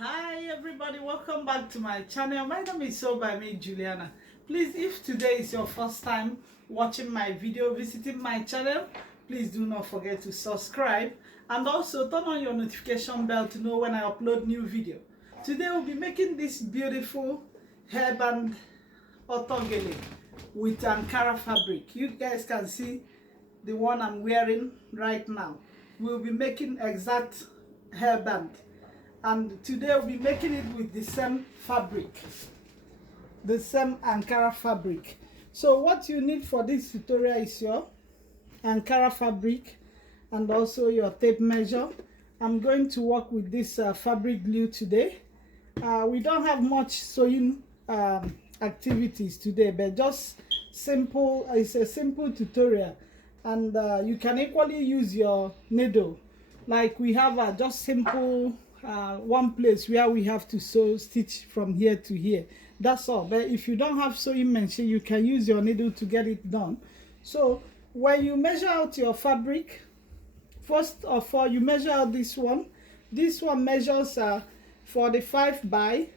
Hi everybody, welcome back to my channel. My name is So by me, Juliana. Please, if today is your first time watching my video, visiting my channel, please do not forget to subscribe and also turn on your notification bell to know when I upload new video. Today we'll be making this beautiful hairband Auto Gele with Ankara fabric. You guys can see the one I'm wearing right now. We'll be making exact hairband, and today we'll be making it with the same fabric, the same Ankara fabric. So what you need for this tutorial is your Ankara fabric and also your tape measure. I'm going to work with this fabric glue today. We don't have much sewing activities today, but just simple. It's a simple tutorial, and you can equally use your needle. Like we have just simple one place where we have to sew stitch from here to here. That's all. But if you don't have sewing machine, you can use your needle to get it done. So when you measure out your fabric, first of all you measure out this one. This one measures 45 by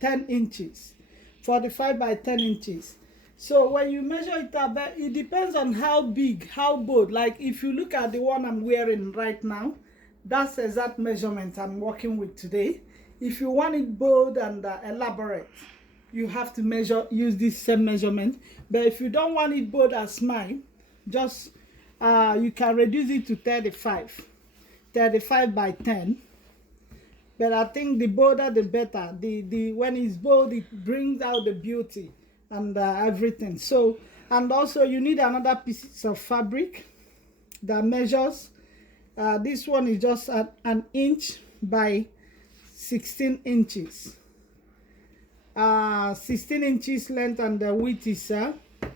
10 inches. 45 by 10 inches. So when you measure it out, it depends on how big, how bold. Like if you look at the one I'm wearing right now, that's the exact measurement I'm working with today. If you want it bold and elaborate, you have to use this same measurement. But if you don't want it bold as mine, just you can reduce it to 35 by 10. But I think the bolder the better. When it's bold, it brings out the beauty and everything. So, and also you need another piece of fabric that measures. This one is just an inch by 16 inches. 16 inches length, and the width is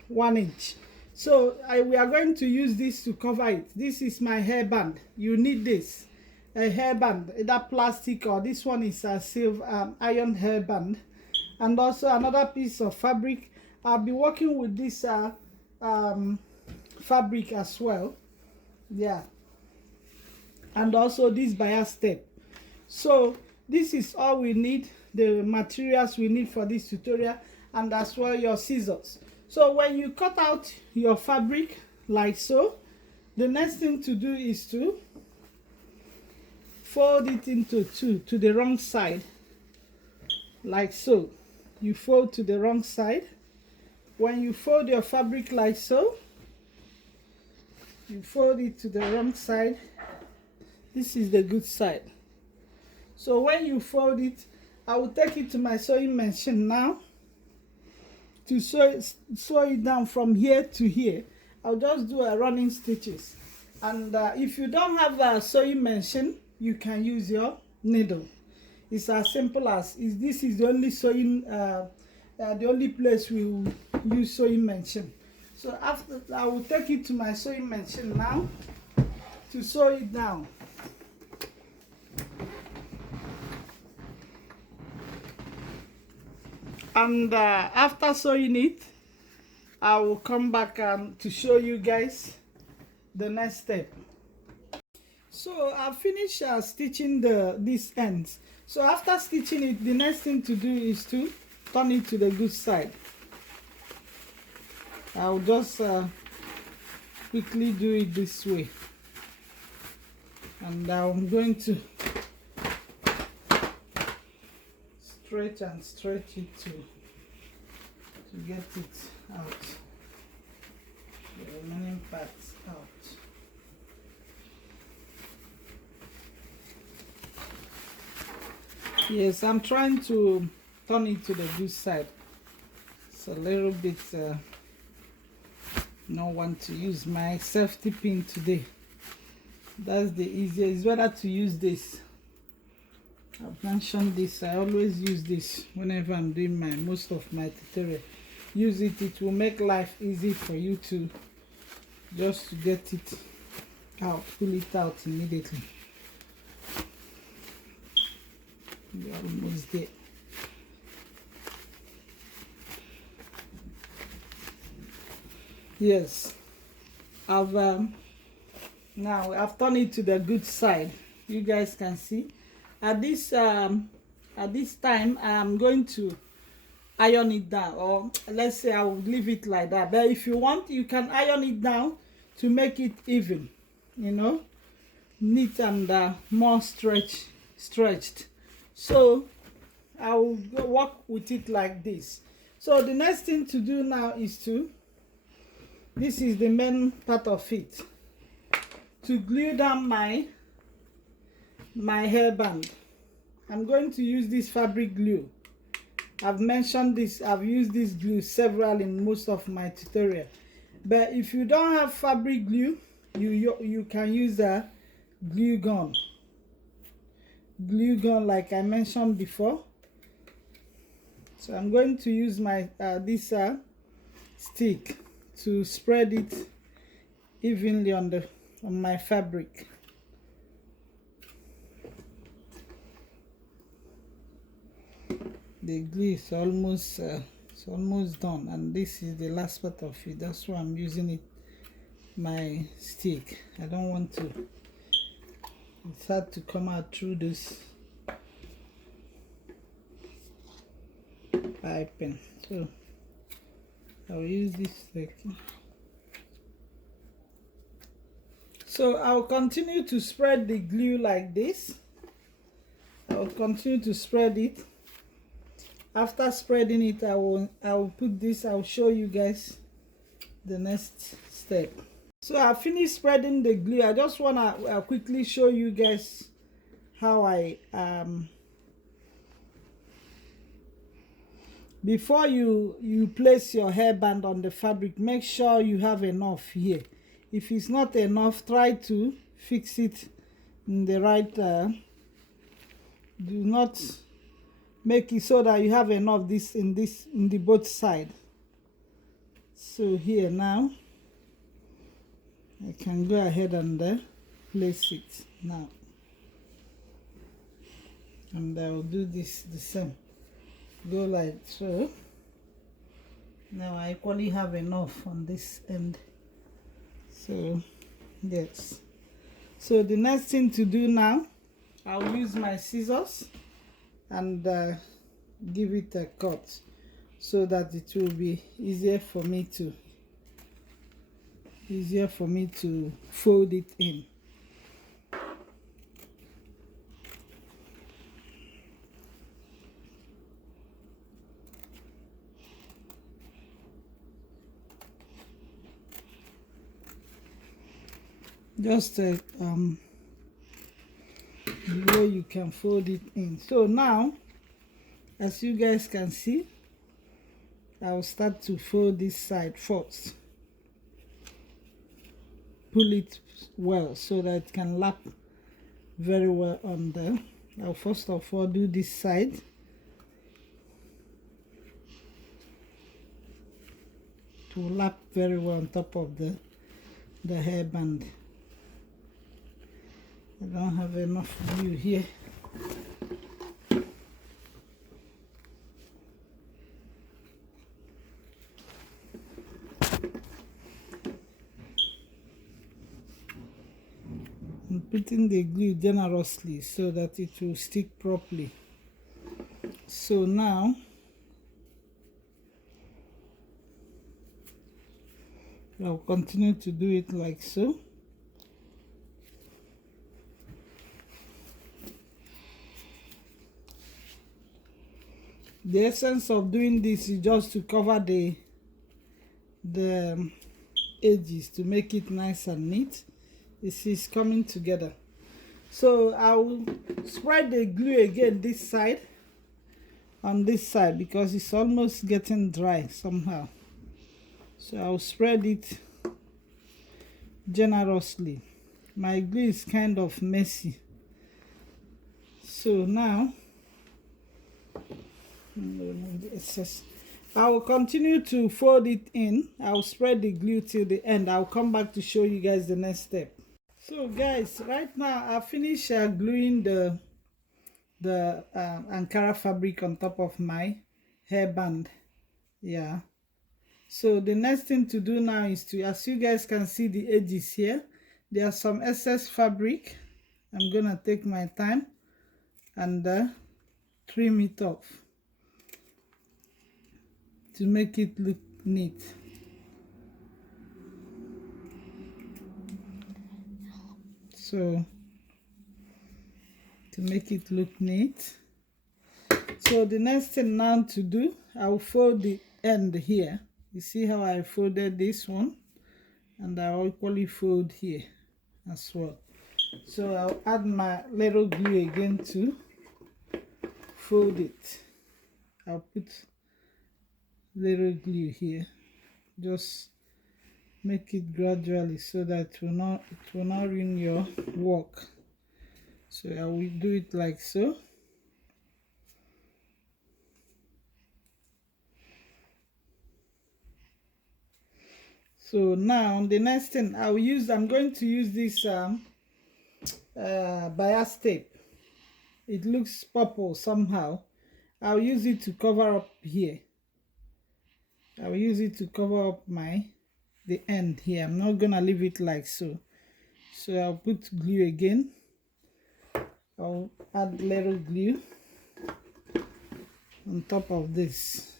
1 inch. So we are going to use this to cover it. This is my hairband. You need this, a hairband, either plastic or this one is a silver iron hairband, and also another piece of fabric. I'll be working with this fabric as well. Yeah. And also this bias tape. So this is all we need, the materials we need for this tutorial, and as well your scissors. So when you cut out your fabric like so, the next thing to do is to fold it into two to the wrong side, like so. You fold to the wrong side. When you fold your fabric like so, you fold it to the wrong side. This is the good side. So when you fold it, I will take it to my sewing machine now to sew it down from here to here. I'll just do a running stitches. And if you don't have a sewing machine, you can use your needle. It's as simple as this is the only sewing, the only place we will use sewing machine. So after, I will take it to my sewing machine now to sew it down. And after sewing it, I will come back to show you guys the next step. So I finished stitching these ends. So after stitching it, the next thing to do is to turn it to the good side. I'll just quickly do it this way, and I'm going to stretch and stretch it to get it out, the remaining parts out. Yes, I'm trying to turn it to the good side. It's a little bit not want to use my safety pin today. That's the easiest. It's better to use this. I've mentioned this. I always use this whenever I'm doing most of my tutorial. Use it. It will make life easy for you to just to get it out, pull it out immediately. We're almost there. Yes, now I've turned it to the good side. You guys can see at this time I'm going to iron it down, or let's say I will leave it like that. But if you want, you can iron it down to make it even, you know, neat and more stretched. So I will work with it like this. So the next thing to do now is to, this is the main part of it, to glue down my hairband. I'm going to use this fabric glue. I've mentioned this, I've used this glue several in most of my tutorial. But if you don't have fabric glue, you can use a glue gun like I mentioned before. So I'm going to use my this stick to spread it evenly on my fabric. The glue is almost done, and this is the last part of it. That's why I'm using it, my stick. I don't want to, it's hard to come out through this piping, so I'll use this stick. So I'll continue to spread the glue like this. I'll continue to spread it. After spreading it, I will put this, I'll show you guys the next step. So I finished spreading the glue. I just want to quickly show you guys how I before you place your hairband on the fabric, make sure you have enough here. If it's not enough, try to fix it in the right do not make it so that you have enough in the both side. So here now I can go ahead and place it now, and I will do this the same, go like so. Now I equally have enough on this end. So yes, so the next thing to do now, I'll use my scissors and give it a cut so that it will be easier for me to fold it in. Just the way you can fold it in. So now, as you guys can see, I'll start to fold this side first. Pull it well so that it can lap very well on there. I'll first of all do this side. To lap very well on top of the hairband. I don't have enough glue here. I'm putting the glue generously so that it will stick properly. So now I'll continue to do it like so. The essence of doing this is just to cover the edges to make it nice and neat. This is coming together. So I will spread the glue again this side, on this side, because it's almost getting dry somehow. So I'll spread it generously. My glue is kind of messy. So now I will continue to fold it in. I'll spread the glue till the end. I'll come back to show you guys the next step. So guys, right now I finished gluing the Ankara fabric on top of my hairband. Yeah. So the next thing to do now is to, as you guys can see the edges here, there are some excess fabric. I'm gonna take my time and trim it off to make it look neat. So to make it look neat, so the next thing now to do, I'll fold the end here. You see how I folded this one, and I'll equally fold here as well. So I'll add my little glue again to fold it. I'll put little glue here, just make it gradually so that it will not ruin your work. So I will do it like so. So now the next thing I'm going to use this bias tape. It looks purple somehow. I'll use it to cover up here. I'll use it to cover up the end here. I'm not gonna leave it like so. So I'll put glue again. I'll add little glue on top of this.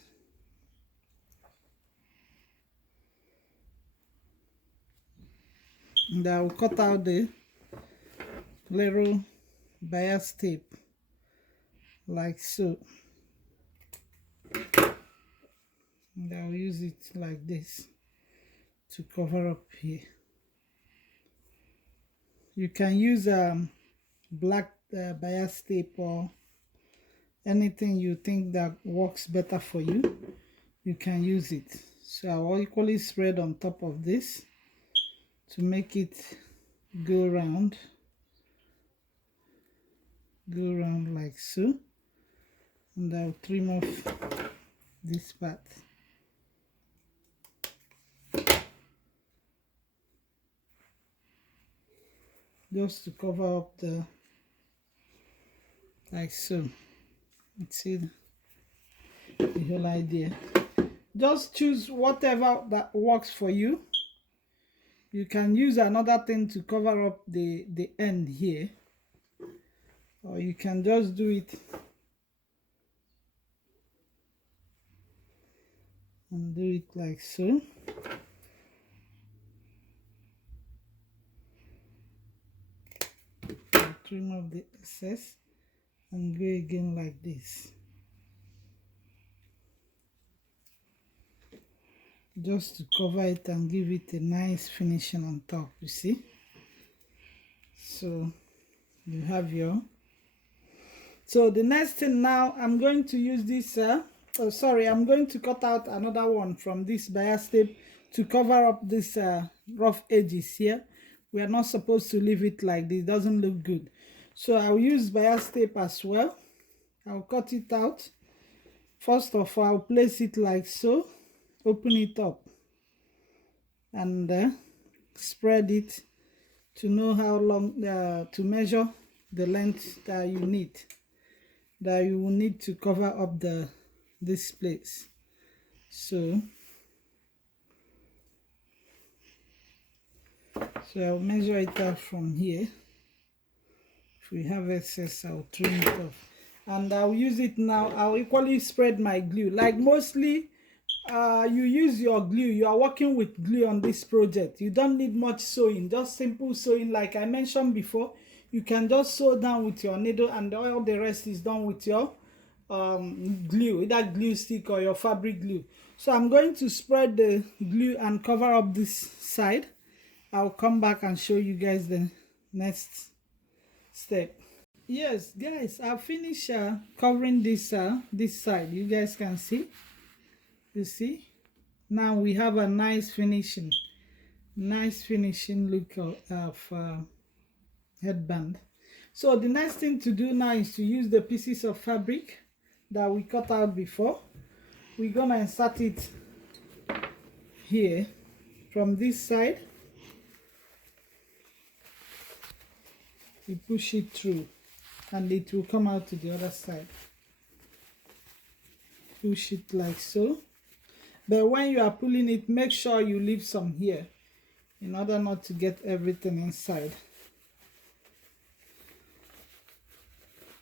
And I'll cut out the little bias tape like so. And I'll use it like this to cover up here. You can use black bias tape or anything you think that works better for you. You can use it. So I'll equally spread on top of this to make it go round like so, and I'll trim off this part. Just to cover up like so. Let's see the whole idea. Just choose whatever that works for you. You can use another thing to cover up the end here, or you can just do it and do it like so. Trim off the excess and go again like this, just to cover it and give it a nice finishing on top. You see, so you have your. So the next thing now, I'm going to use this I'm going to cut out another one from this bias tape to cover up this rough edges here. We are not supposed to leave it like this, it doesn't look good. So I'll use bias tape as well. I'll cut it out. First of all, I'll place it like so, open it up, and spread it to know how long, to measure the length that you will need to cover up this place. So I'll measure it out from here. If we have excess, I'll trim it off, and I'll use it now. I'll equally spread my glue. Like mostly you use your glue, you are working with glue on this project. You don't need much sewing, just simple sewing. Like I mentioned before, you can just sew down with your needle, and all the rest is done with your glue, either glue stick or your fabric glue. So I'm going to spread the glue and cover up this side. I'll come back and show you guys the next step. Yes guys, I've finished covering this side. You guys can see, you see, now we have a nice finishing look of headband. So the next thing to do now is to use the pieces of fabric that we cut out before. We're gonna insert it here from this side. We push it through and it will come out to the other side. Push it like so. But when you are pulling it, make sure you leave some here in order not to get everything inside.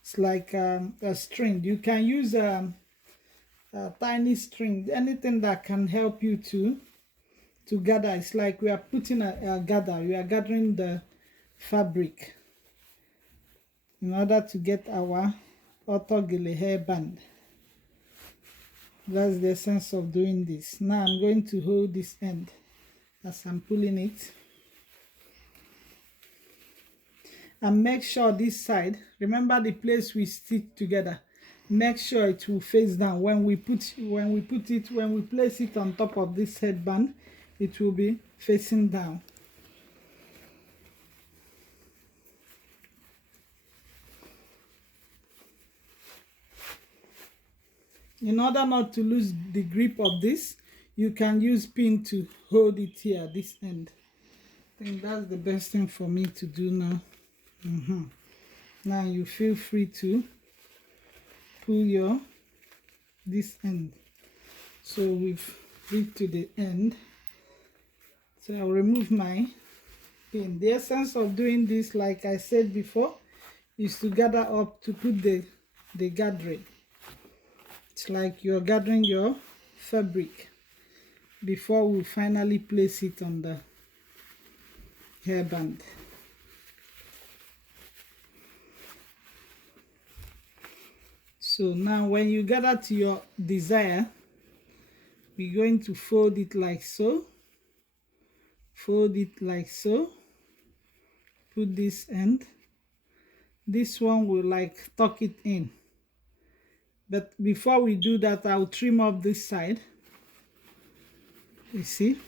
It's like a string. You can use a tiny string, anything that can help you to gather. It's like we are putting a gather. We are gathering the fabric in order to get our Auto Gele hairband. That's the essence of doing this. Now I'm going to hold this end as I'm pulling it, and make sure this side, remember the place we stitch together, make sure it will face down. When we place it on top of this headband, it will be facing down. In order not to lose the grip of this, you can use pin to hold it here, this end. I think that's the best thing for me to do now. Now you feel free to pull this end. So we've reached to the end. So I'll remove my pin. The essence of doing this, like I said before, is to gather up, to put the gathering. It's like you're gathering your fabric before we finally place it on the hairband. So now when you gather to your desire, we're going to fold it like so, fold it like so, put this end. This one will like tuck it in. But before we do that, I'll trim off this side. You see,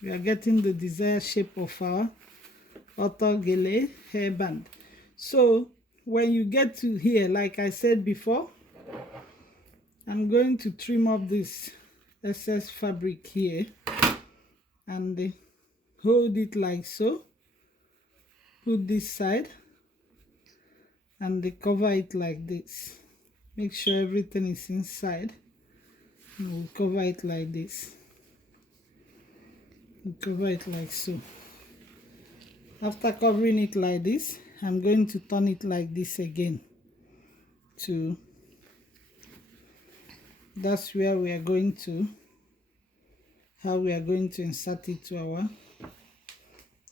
we are getting the desired shape of our Auto Gele hairband. So when you get to here, like I said before, I'm going to trim off this excess fabric here and hold it like so. Put this side and cover it like this. Make sure everything is inside. And we'll cover it like this. We'll cover it like so. After covering it like this, I'm going to turn it like this again. That's where we are going to, how we are going to insert it to our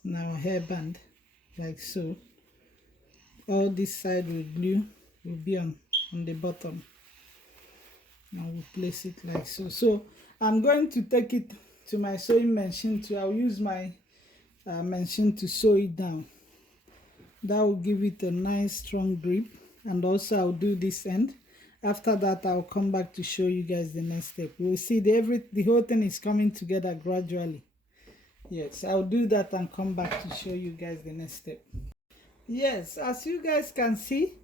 hairband, like so. All this side with glue will be on the bottom. Now we'll place it like so. So I'm going to take it to my sewing machine I'll use my machine to sew it down. That will give it a nice strong grip, and also I'll do this end. After that, I'll come back to show you guys the next step. We'll see the whole thing is coming together gradually. Yes, I'll do that and come back to show you guys the next step. Yes, as you guys can see,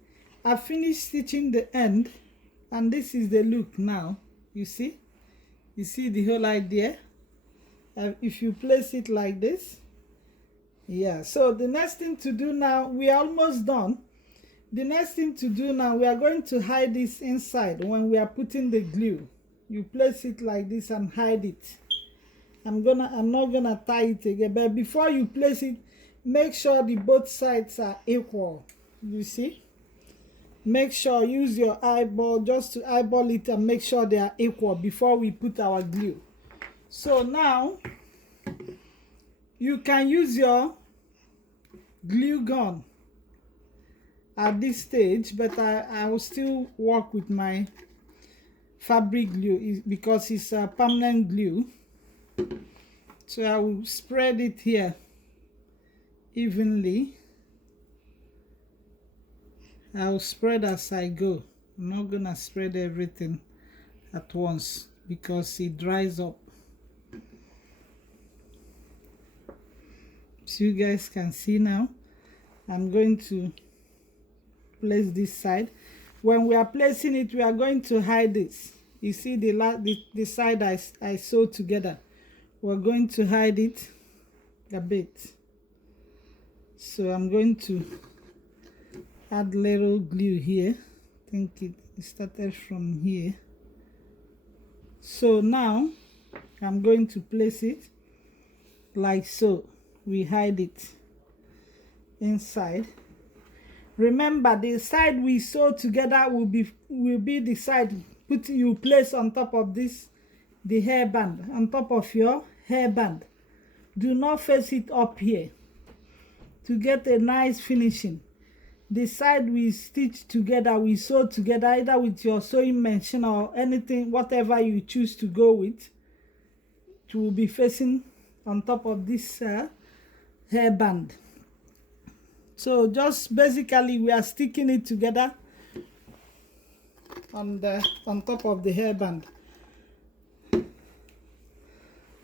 I finished stitching the end, and this is the look now. You see the whole idea. If you place it like this, yeah. So the next thing to do now, we are almost done. The next thing to do now, we are going to hide this inside. When we are putting the glue, you place it like this and hide it. I'm not gonna tie it again, but before you place it, make sure both sides are equal. You see, make sure, use your eyeball just to eyeball it and make sure they are equal before we put our glue. So now you can use your glue gun at this stage, but I will still work with my fabric glue because it's a permanent glue. So I will spread it here evenly. I'll spread as I go. I'm not gonna spread everything at once because it dries up. So you guys can see now, I'm going to place this side. When we are placing it, we are going to hide this. You see the side I sewed together. We're going to hide it a bit. So I'm going to add little glue here. I think it started from here. So now I'm going to place it like so. We hide it inside. Remember, the side we sew together will be the side you place on top of this, the hairband, on top of your hairband. Do not face it up here to get a nice finishing. The side we stitch together, we sew together, either with your sewing machine or anything, whatever you choose to go with, it will be facing on top of this hairband. So just basically we are sticking it together on top of the hairband.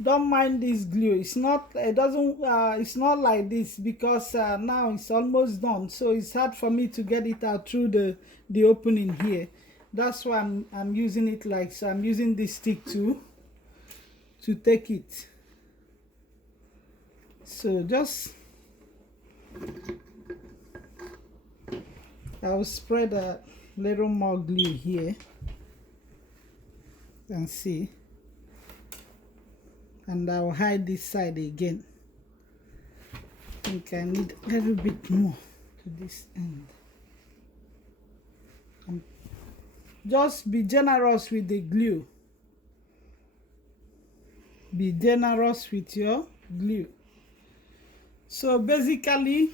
Don't mind this glue. It's not it's not like this because now it's almost done, so it's hard for me to get it out through the opening here. That's why I'm using it like so. I'm using this stick to take it. So just I'll spread a little more glue here and see, and I'll hide this side again. I think I need a little bit more to this end. Just be generous with the glue. Be generous with your glue. So basically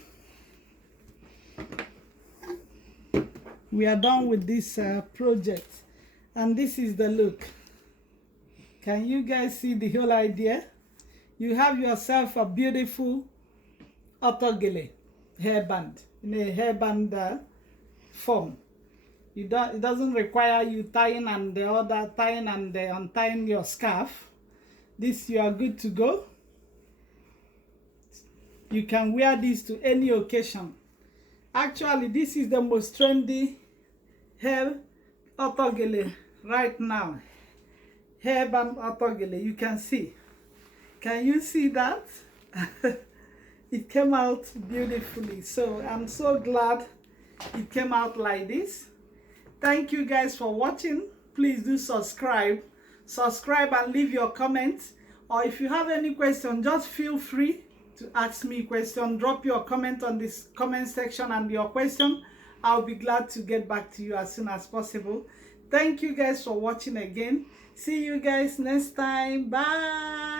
we are done with this project, and this is the look. Can you guys see the whole idea? You have yourself a beautiful Auto Gele hairband in a hairband form. It doesn't require you tying and untying your scarf. This, you are good to go. You can wear this to any occasion. Actually, this is the most trendy hair Auto Gele right now. Hairband Auto Gele. You can see. Can you see that? It came out beautifully. So I'm so glad it came out like this. Thank you guys for watching. Please do subscribe and leave your comments, or if you have any question, just feel free to ask me a question. Drop your comment on this comment section and your question. I'll be glad to get back to you as soon as possible. Thank you guys for watching again. See you guys next time. Bye.